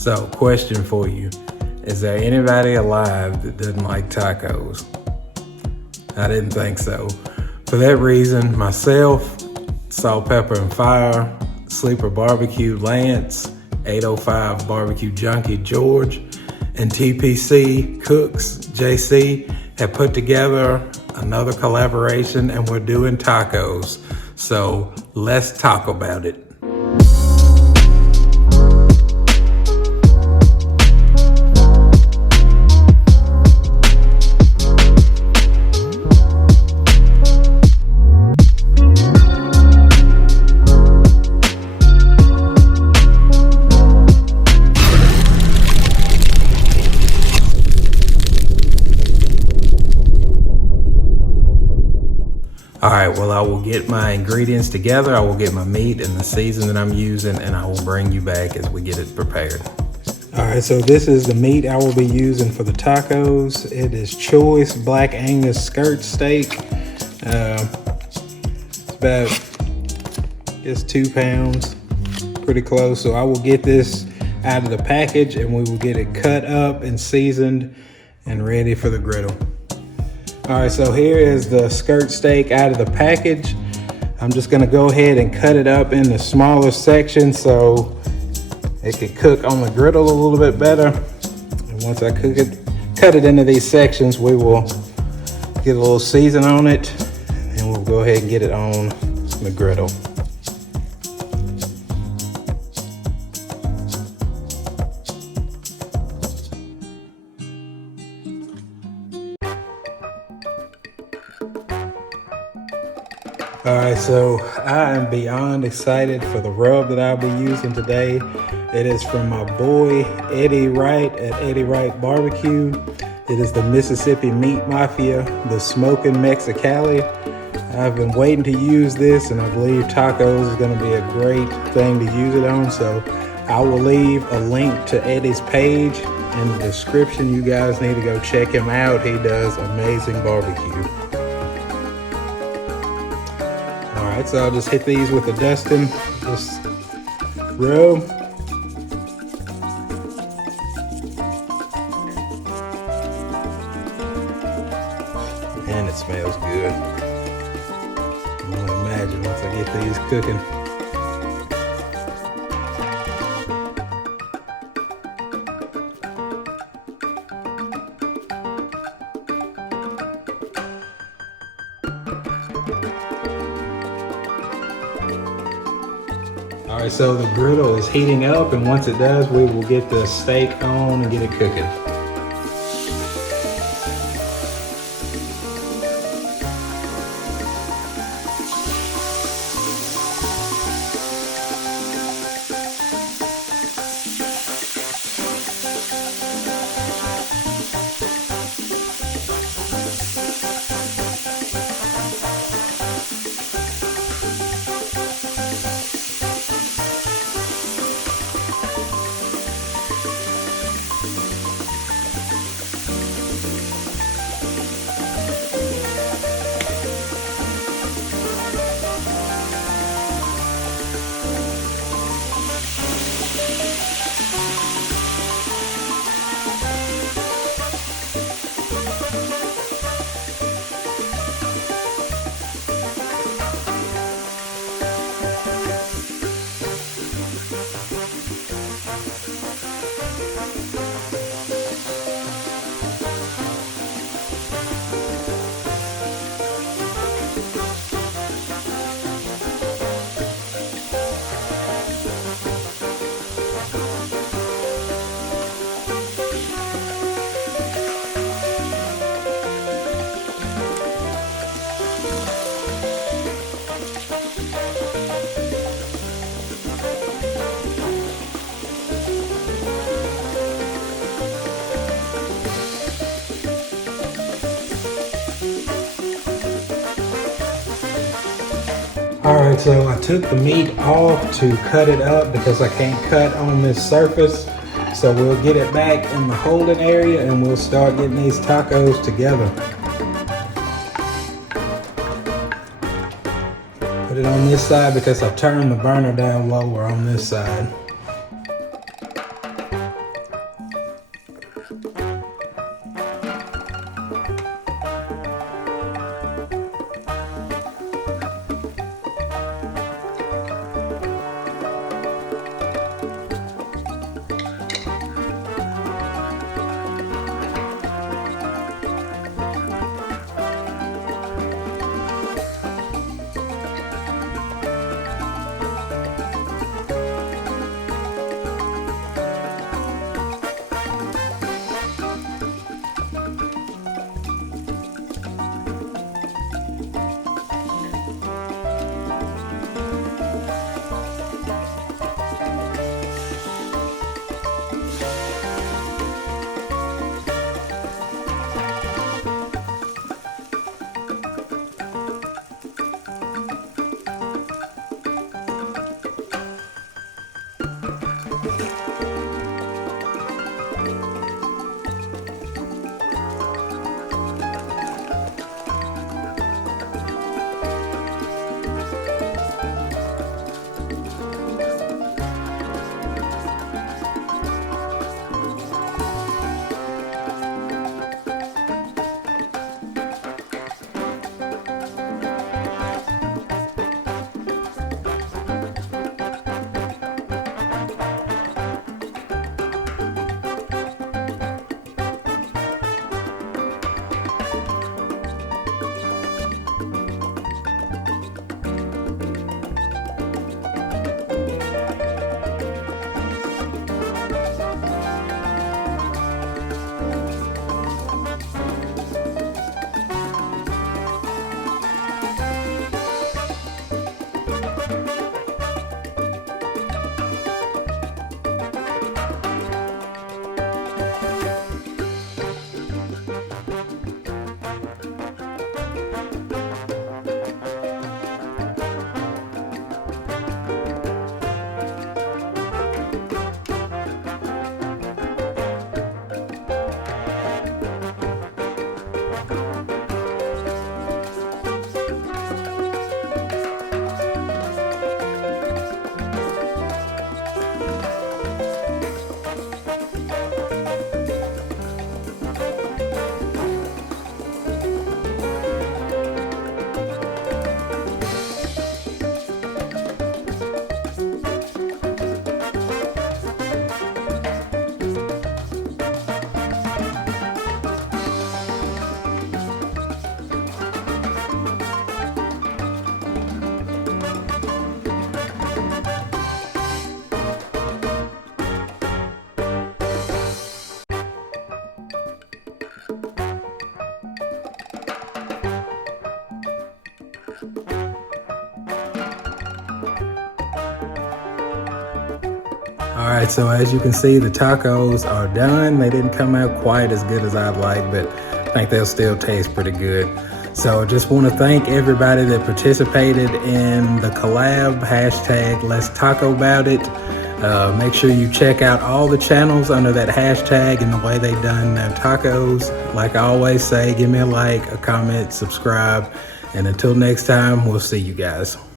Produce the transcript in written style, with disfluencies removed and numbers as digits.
So, question for you. Is there anybody alive that doesn't like tacos? I didn't think so. For that reason, myself, Salt, Pepper, and Fire, Sleeper Barbecue Lance, 805 Barbecue Junkie George, and TPC Cooks JC have put together another collaboration, and we're doing tacos. So let's talk about it. All right, well, I will get my ingredients together. I will get my meat and the season that I'm using, and I will bring you back as we get it prepared. All right, so this is the meat I will be using for the tacos. It is choice Black Angus skirt steak. It's about, I guess, 2 pounds, pretty close. So I will get this out of the package and we will get it cut up and seasoned and ready for the griddle. All right, so here is the skirt steak out of the package. I'm just gonna go ahead and cut it up into smaller sections so it can cook on the griddle a little bit better. And once I cut it into these sections, we will get a little season on it and we'll go ahead and get it on the griddle. All right, so I am beyond excited for the rub that I'll be using today. It is from my boy, Eddie Wright at Eddie Wright Barbecue. It is the Mississippi Meat Mafia, the Smokin Mexi Cali. I've been waiting to use this and I believe tacos is gonna be a great thing to use it on. So I will leave a link to Eddie's page in the description. You guys need to go check him out. He does amazing barbecue. Alright, so I'll just hit these with a dusting, just rub. And it smells good. I can only imagine once I get these cooking. All right, so the griddle is heating up, and once it does, we will get the steak on and get it cooking. All right, so I took the meat off to cut it up because I can't cut on this surface. So we'll get it back in the holding area and we'll start getting these tacos together. Put it on this side because I turned the burner down lower on this side. All right, so as you can see, the tacos are done. They didn't come out quite as good as I'd like, but I think they'll still taste pretty good. So just want to thank everybody that participated in the collab, hashtag Let's Taco About It. Make sure you check out all the channels under that hashtag and the way they done their tacos. Like I always say, give me a like, a comment, subscribe, and until next time, we'll see you guys.